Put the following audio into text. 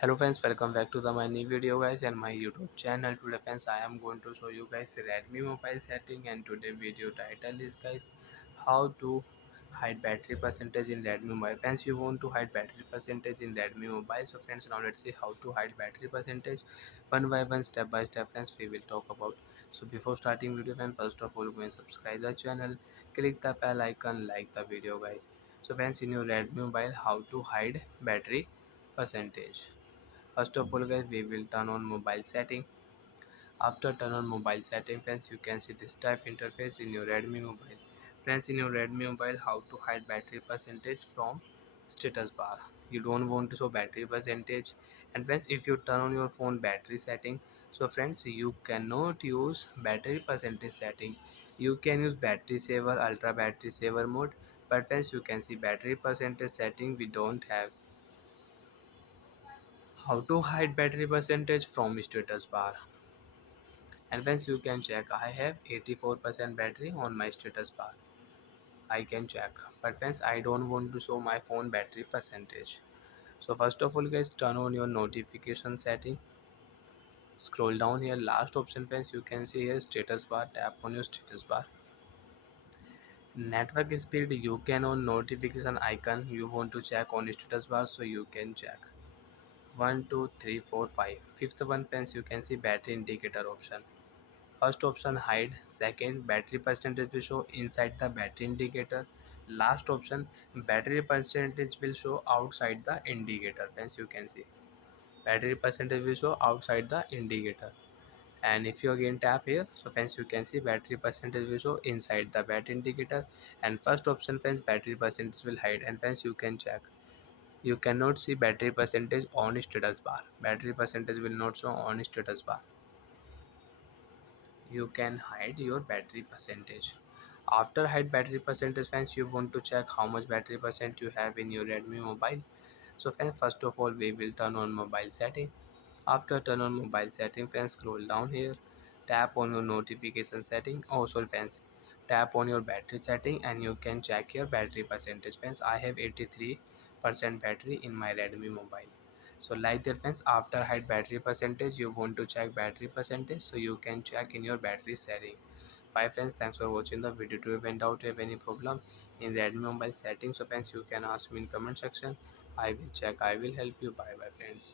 Hello friends, welcome back to my new video guys and my YouTube channel. Today friends, I am going to show you guys Redmi mobile setting, and today video title is guys how to hide battery percentage in Redmi mobile. Friends, you want to hide battery percentage in Redmi mobile. So friends, now let's see how to hide battery percentage one by one, step by step friends we will talk about. So before starting video friends, first of all go and subscribe the channel, click the bell icon, like the video guys. So friends, in your Redmi mobile, how to hide battery percentage. First of all guys, we will turn on mobile setting. After turn on mobile setting friends, you can see this type interface in your Redmi mobile. Friends, in your Redmi mobile, how to hide battery percentage from status bar. You don't want to show battery percentage. And friends, if you turn on your phone battery setting, so friends, you cannot use battery percentage setting. You can use battery saver, ultra battery saver mode, but friends, you can see battery percentage setting we don't have. How to hide battery percentage from status bar. And once you can check, I have 84% battery on my status bar. I can check, but once I don't want to show my phone battery percentage. So first of all guys, turn on your notification setting. Scroll down here, last option friends, you can see here status bar. Tap on your status bar. Network speed, you can on notification icon. You want to check on status bar, so you can check. 1 2 3 4 5. Fifth one friends, you can see battery indicator option. First option hide, second battery percentage will show inside the battery indicator, last option battery percentage will show outside the indicator. Friends, you can see battery percentage will show outside the indicator. And if you again tap here, so friends, you can see battery percentage will show inside the battery indicator. And first option friends, battery percentage will hide. And friends, you can check, you cannot see battery percentage on status bar. Battery percentage will not show on status bar. You can hide your battery percentage. After hide battery percentage friends, you want to check how much battery percent you have in your Redmi mobile. So friends, first of all we will turn on mobile setting. After turn on mobile setting friends, scroll down here, tap on your notification setting. Oh sorry friends, tap on your battery setting and you can check your battery percentage. Friends, I have 83% battery in my Redmi mobile. So like that friends, after hide battery percentage, you want to check battery percentage, so you can check in your battery setting. Bye friends, thanks for watching the video. To went out, have any problem in Redmi mobile settings, so friends you can ask me in comment section. I will check, I will help you. Bye bye friends.